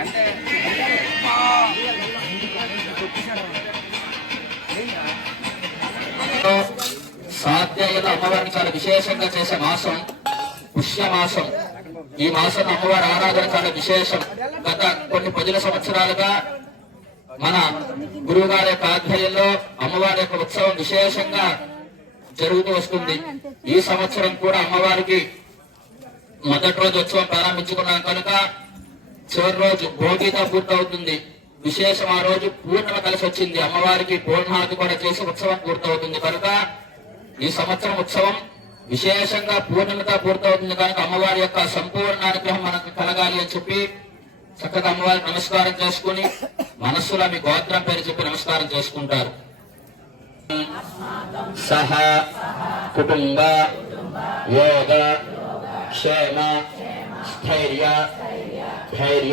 అంటే సాధ్యత అమ్మవారిని చాలా విశేషంగా చేసే మాసం పుష్యమాసం. ఈ మాసం అమ్మవారి ఆరాధన చాలా విశేషం. గత కొన్ని 10 సంవత్సరాలుగా మన గురువు గారి యొక్క ఆధ్వర్యంలో అమ్మవారి యొక్క ఉత్సవం విశేషంగా జరుగుతూ వస్తుంది. ఈ సంవత్సరం కూడా అమ్మవారికి మొదటి రోజు ఉత్సవం ప్రారంభించుకున్నాం కనుక చివరి రోజు భోగితో పూర్తవుతుంది. విశేషం ఆ రోజు పూర్ణిమ కలిసి వచ్చింది. అమ్మవారికి పూర్ణాహుతి కూడా చేసి ఉత్సవం పూర్తవుతుంది కనుక ఈ సంవత్సరం ఉత్సవం విశేషంగా పూర్ణిమతో పూర్తవుతుంది కనుక అమ్మవారి యొక్క సంపూర్ణ అనుగ్రహం మనకు కలగాలి అని చెప్పి చక్కగా అమ్మవారికి నమస్కారం చేసుకుని మనస్సులో మీ గోత్రం పేరు చెప్పి నమస్కారం చేసుకుంటారు. సహ కుటుంబ యోగ క్షేమ స్థైర్య ధైర్య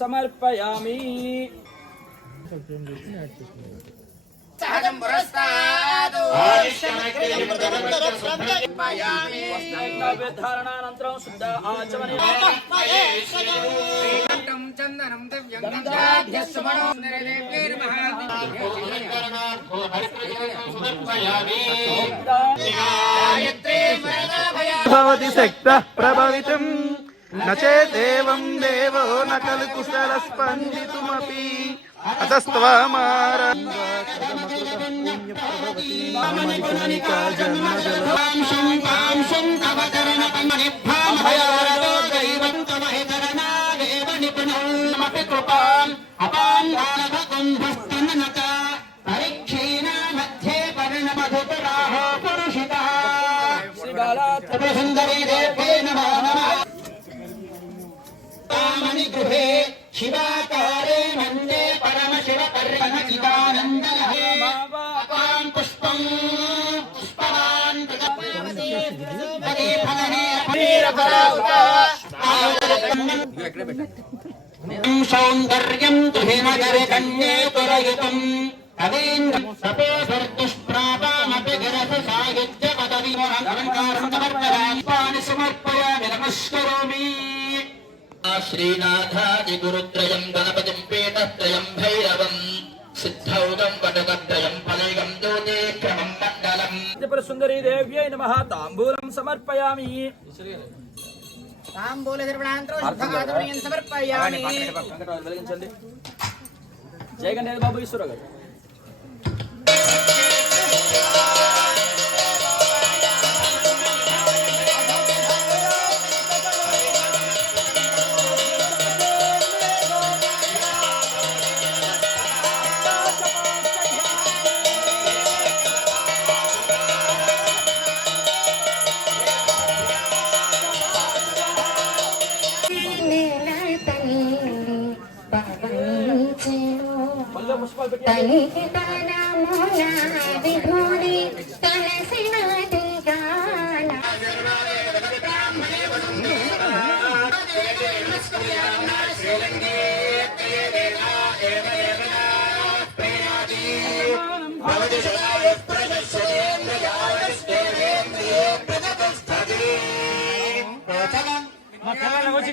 సమర్పయామి. ధారణానంతరం శుద్ధ ఆచమని చందనం భవతి శక్తః ప్రభవితం నచేదేవం దేవో న ఖలు కుశల స్పందితుమపి గృహే శివాకారే మందే పరమ శివ పర్యచిదానందం పుష్పం పుష్పవాన్ సౌందర్యం తుహినగరి కన్యే తురయుతం కవీంద్రం తపోధర్దుష్ప్రాపామపి గిరస సాయుధ్య పదవి అలంకారం సమర్పయామి సమర్పయామి నమస్కరోమి. శ్రీనాథాది గురుత్రయం గణపతిం పీఠత్రయం భైరవం సిద్ధౌగం వటుకత్రయం ఫలైగం జ్యోతిక్రమం మండలం. సుందరీ దేవ్యై నమః. తాంబూలం సమర్పయామి. తాంబూల ద్రవణాంతరం సమర్పయామి. వెలిగించండి. జయ గణేష్ బాబు ఈశ్వర గారు. తనికి తనమున విభూని తలసినది గాన వచ్చి